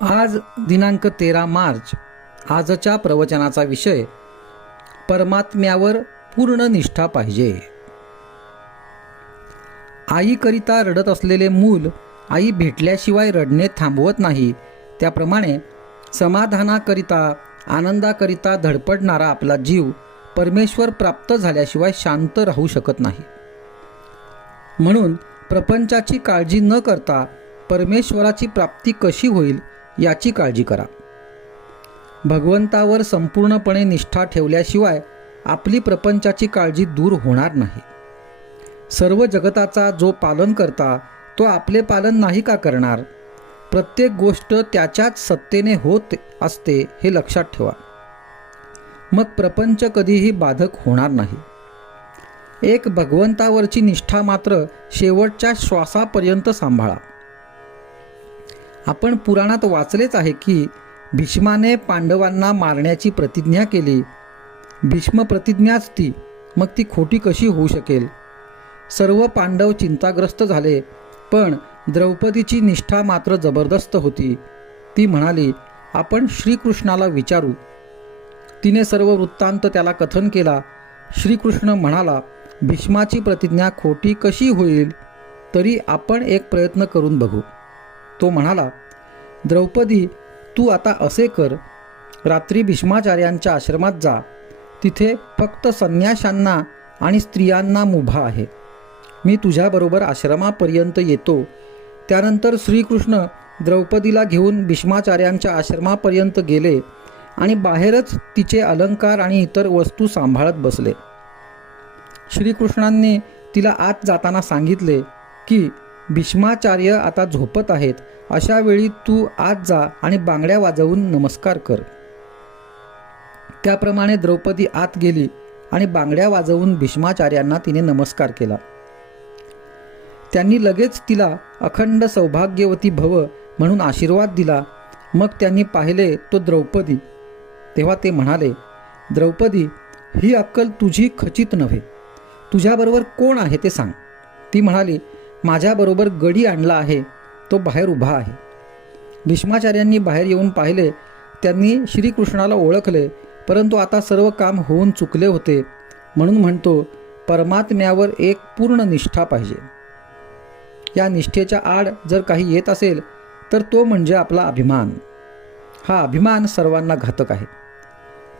आज दिनांक 13 मार्च. आजच्या प्रवचनाचा विषय परमात्म्यावर पूर्ण निष्ठा पाहिजे. आईकरिता रडत असलेले मूल आई भेटल्याशिवाय रडणे थांबवत नाही, त्याप्रमाणे समाधानाकरिता आनंदाकरिता धडपडणारा आपला जीव परमेश्वर प्राप्त झाल्याशिवाय शांत राहू शकत नाही. म्हणून प्रपंचाची काळजी न करता परमेश्वराची प्राप्ती कशी होईल याची काळजी करा. भगवंतावर संपूर्णपणे निष्ठा ठेवल्याशिवाय आपली प्रपंचाची काळजी दूर होणार नाही. सर्व जगताचा जो पालन करता तो आपले पालन नाही का करणार? प्रत्येक गोष्ट त्याच्याच सत्तेने होत असते हे लक्षात ठेवा. मग प्रपंच कधीही बाधक होणार नाही. एक भगवंतावरची निष्ठा मात्र शेवटच्या श्वासापर्यंत सांभाळा. आपण पुराणात वाचलेच आहे की भीष्माने पांडवांना मारण्याची प्रतिज्ञा केली. भीष्म प्रतिज्ञाच ती, मग ती खोटी कशी होऊ शकेल? सर्व पांडव चिंताग्रस्त झाले, पण द्रौपदीची निष्ठा मात्र जबरदस्त होती. ती म्हणाली, आपण श्रीकृष्णाला विचारू. तिने सर्व वृत्तांत त्याला कथन केला. श्रीकृष्ण म्हणाला, भीष्माची प्रतिज्ञा खोटी कशी होईल? तरी आपण एक प्रयत्न करून बघू. तो म्हणाला, द्रौपदी, तू आता असे कर, रात्री भीष्माचार्यांच्या आश्रमात जा. तिथे फक्त संन्याशांना आणि स्त्रियांना मुभा आहे. मी तुझ्याबरोबर आश्रमापर्यंत येतो. त्यानंतर श्रीकृष्ण द्रौपदीला घेऊन भीष्माचार्यांच्या आश्रमापर्यंत गेले आणि बाहेरच तिचे अलंकार आणि इतर वस्तू सांभाळत बसले. श्रीकृष्णांनी तिला आत जाताना सांगितले की भीष्माचार्य आता झोपत आहेत, अशा वेळी तू आत जा आणि बांगड्या वाजवून नमस्कार कर. त्याप्रमाणे द्रौपदी आत गेली आणि बांगड्या वाजवून भीष्माचार्यांना तिने नमस्कार केला. त्यांनी लगेच तिला अखंड सौभाग्यवती भव म्हणून आशीर्वाद दिला. मग त्यांनी पाहिले तो द्रौपदी. तेव्हा ते म्हणाले, द्रौपदी, ही अक्कल तुझी खचित नव्हे. तुझ्याबरोबर कोण आहे ते सांग. ती म्हणाली, माझ्याबरोबर गडी आणला आहे, तो बाहेर उभा आहे. भीष्माचार्यांनी बाहेर येऊन पाहिले. त्यांनी श्रीकृष्णाला ओळखले, परंतु आता सर्व काम होऊन चुकले होते. म्हणून म्हणतो, परमात्म्यावर एक पूर्ण निष्ठा पाहिजे. या निष्ठेच्या आड जर काही येत असेल तर तो म्हणजे आपला अभिमान. हा अभिमान सर्वांना घातक आहे.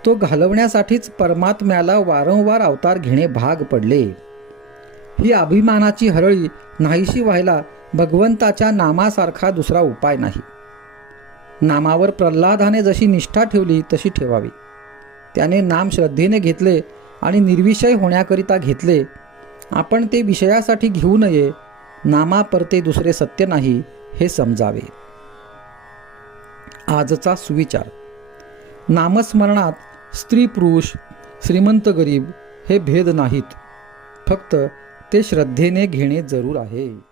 तो घालवण्यासाठीच परमात्म्याला वारंवार अवतार घेणे भाग पडले. ही अभिमानाची हरळी नाहीशी व्हायला भगवंताच्या नामासारखा दुसरा उपाय नाही. नामावर प्रल्हादाने जशी निष्ठा ठेवली तशी ठेवावी. त्याने नाम श्रद्धेने घेतले आणि निर्विषय होण्याकरिता घेतले. आपण ते विषयासाठी घेऊ नये. नामापरते दुसरे सत्य नाही हे समजावे. आजचा सुविचार. नामस्मरणात स्त्री पुरुष, श्रीमंत गरीब हे भेद नाहीत. फक्त ते श्रद्धेने घेणे जरूर आहे.